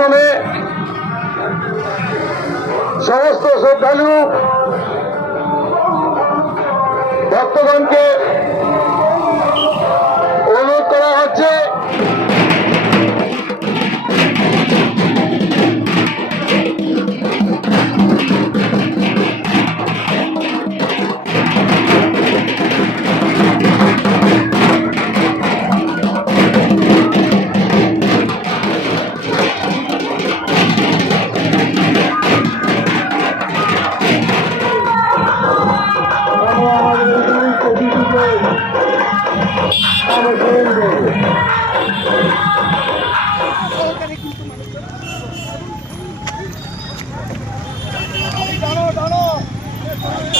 মাধ্যমে সমস্ত শ্রদ্ধালু ভক্তগণকে কিন্তু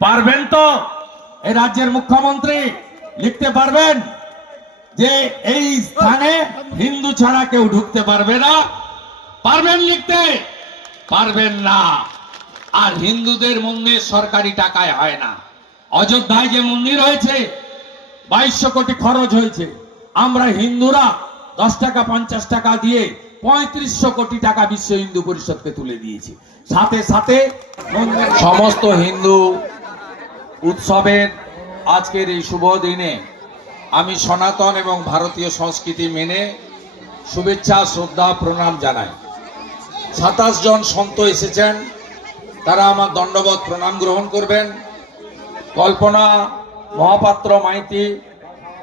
পারবেন তো? এই রাজ্যের মুখ্যমন্ত্রী লিখতে পারবেন যে এই স্থানে হিন্দু ছাড়া কেউ ঢুকতে পারবে না। পারবেন লিখতে? পারবেন না। আর হিন্দুদের মন্দির সরকারি টাকায় হয় না। অযোধ্যায় যে মন্দির হয়েছে, বাইশশো কোটি খরচ হয়েছে। আমরা হিন্দুরা দশ টাকা, পঞ্চাশ টাকা দিয়ে পঁয়ত্রিশশো কোটি টাকা বিশ্ব হিন্দু পরিষদকে তুলে দিয়েছি। সাথে সাথে সমস্ত হিন্দু উৎসবের আজকের এই শুভ দিনে আমি সনাতন এবং ভারতীয় সংস্কৃতি মেনে শুভেচ্ছা, শ্রদ্ধা, প্রণাম জানাই। সাতাশ জন সন্ত এসেছেন। তারা আমার দণ্ডবত প্রণাম গ্রহণ করবেন। কল্পনা মহাপাত্র মাইতি,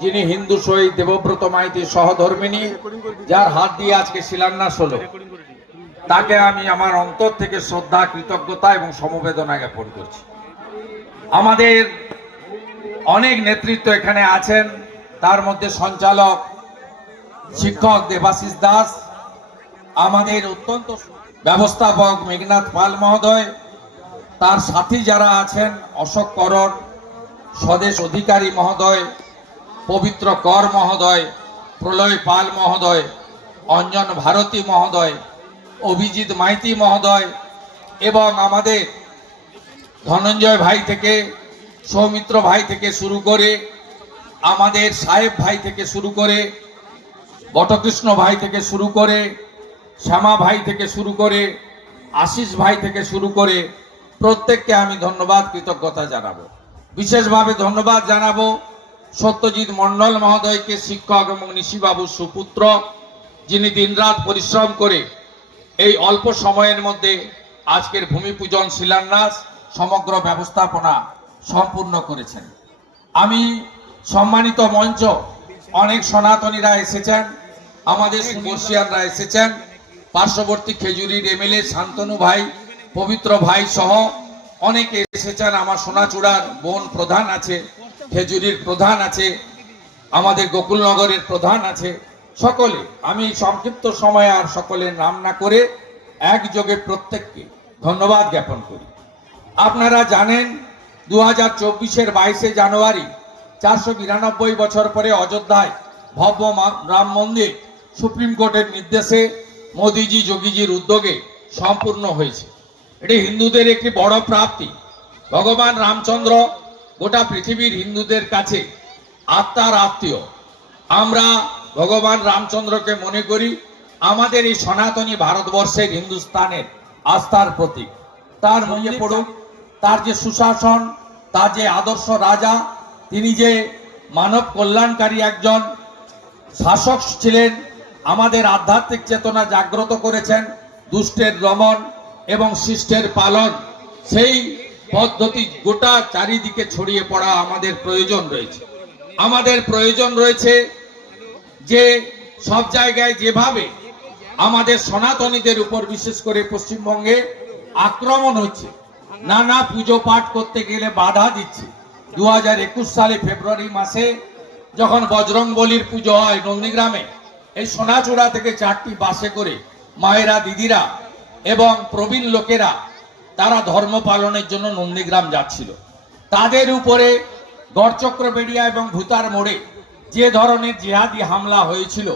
যিনি হিন্দু শহীদ দেবব্রত মাইতি সহধর্মিনী, যার হাত দিয়ে আজকে শিলান্যাস হলো। তাকে আমি আমার অন্তর থেকে শ্রদ্ধা, কৃতজ্ঞতা এবং সমবেদনা জ্ঞাপন করছি। আমাদের অনেক নেতৃত্ব এখানে আছেন। তার মধ্যে সঞ্চালক শিক্ষক দেবাশিস দাস, আমাদের অত্যন্ত ব্যবস্থাপক মেঘনাথ পাল মহোদয়, তার সাথী যারা আছেন অশোক করণ স্বদেশ অধিকারী মহোদয়, পবিত্র কর মহোদয়, প্রলয় পাল মহোদয়, অঞ্জন ভারতী মহোদয়, অভিজিৎ মাইতি মহোদয় এবং আমাদের ধনঞ্জয় ভাই থেকে, সৌমিত্র ভাই থেকে শুরু করে, আমাদের সাহেব ভাই থেকে শুরু করে, বটকৃষ্ণ ভাই থেকে শুরু করে, শ্যামা ভাই থেকে শুরু করে, আশিস ভাই থেকে শুরু করে প্রত্যেককে আমি ধন্যবাদ, কৃতজ্ঞতা জানাব। বিশেষভাবে ধন্যবাদ জানাব সত্যজিৎ মণ্ডল মহোদয়কে, শিক্ষক এবং নিশিবাবুর সুপুত্র, যিনি দিনরাত পরিশ্রম করে এই অল্প সময়ের মধ্যে আজকের ভূমি পূজন শিলান্যাস সমগ্র ব্যবস্থাপনা সম্পূর্ণ করেছেন। আমি সম্মানিত মঞ্চ, অনেক সনাতনীরা এসেছেন, আমাদের বর্ষিয়ানরা এসেছেন, পার্শ্ববর্তী খেজুরির এমএলএ শান্তনু ভাই, পবিত্র ভাই সহ অনেকে এসেছেন, আমার সোনাচূড়ার বোন প্রধান আছে, খেজুরির প্রধান আছে, আমাদের গোকুলনগরের প্রধান আছে, সকলে। আমি সংক্ষিপ্ত সময়ে আর সকলের নাম না করে একযোগে প্রত্যেককে ধন্যবাদ জ্ঞাপন করি। আপনারা জানেন দু হাজার চব্বিশের বাইশে জানুয়ারি চারশো বিরানব্বই বছর পরে অযোধ্যায় ভব্য রাম মন্দির সুপ্রিম কোর্টের নির্দেশে মোদিজি যোগীজির উদ্যোগে সম্পূর্ণ হয়েছে। এটি হিন্দুদের একটি বড় প্রাপ্তি। ভগবান রামচন্দ্র গোটা পৃথিবীর হিন্দুদের কাছে আত্মার আত্মীয়। আমরা ভগবান রামচন্দ্রকে মনে করি আমাদের এই সনাতনী ভারতবর্ষের হিন্দুস্তানের আস্থার প্রতীক। তার মনে পড়ুক তার যে সুশাসন, তার যে আদর্শ রাজা, তিনি যে মানব কল্যাণকারী একজন শাসক ছিলেন, আমাদের আধ্যাত্মিক চেতনা জাগ্রত করেছেন, দুষ্টের দমন এবং শিষ্টের পালন। সেই পদ্ধতি গোটা চারিদিকে ছড়িয়ে পড়া আমাদের প্রয়োজন রয়েছে। আমাদের প্রয়োজন রয়েছে যে সব জায়গায় যেভাবে আমাদের সনাতনীদের উপর বিশেষ করে পশ্চিমবঙ্গে আক্রমণ হচ্ছে নানা পুজো পাঠ করতে গেলে বাধা দিচ্ছে। দু হাজার একুশ সালে ফেব্রুয়ারি মাসে যখন বজরং বলির পুজো হয় নন্দীগ্রামে, এই সোনাচূড়া থেকে চারটি বাসে করে মায়েরা, দিদিরা এবং প্রবীণ লোকেরা তারা ধর্ম পালনের জন্য নন্দীগ্রাম যাচ্ছিল। তাদের উপরে গড়চক্র বেড়িয়া এবং ভূতার মোড়ে যে ধরনের জিহাদি হামলা হয়েছিল,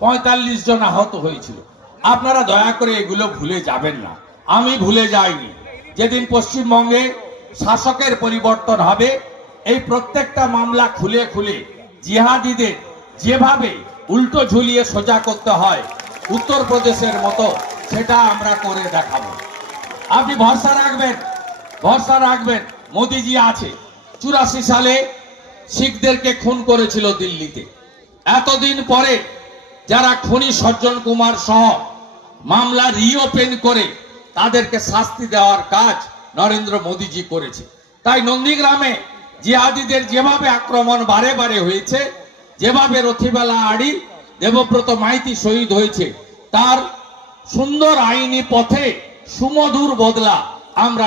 পঁয়তাল্লিশ জন আহত হয়েছিল। আপনারা দয়া করে এগুলো ভুলে যাবেন না। আমি ভুলে যাইনি। যেদিন পশ্চিমবঙ্গে শাসকের পরিবর্তন হবে, এই প্রত্যেকটা মামলা খুলে খুলে জিহাদিদের যেভাবে উল্টো ঝুলিয়ে সোজা করতে হয়, উত্তরপ্রদেশের মতো, সেটা আমরা করে দেখাবো। আপনি ভরসা রাখবেন ভরসা রাখবেন, মোদিজি আছে। চুরাশি সালে শিখদেরকে খুন করেছিল দিল্লিতে। এতদিন পরে যারা খনি সজ্জন কুমার সহ মামলা রিওপেন করে তাদেরকে শাস্তি দেওয়ার কাজ নরেন্দ্র মোদীজি করেছে। তাই নন্দীগ্রামে জিহাদিদের যেভাবে আক্রমণ বারে বারে হয়েছে, যেভাবে রথিবেলা আড়ি, দেবব্রত মাইতি শহীদ হয়েছে, তার সুন্দর আইনি পথে সুমধুর বদলা আমরা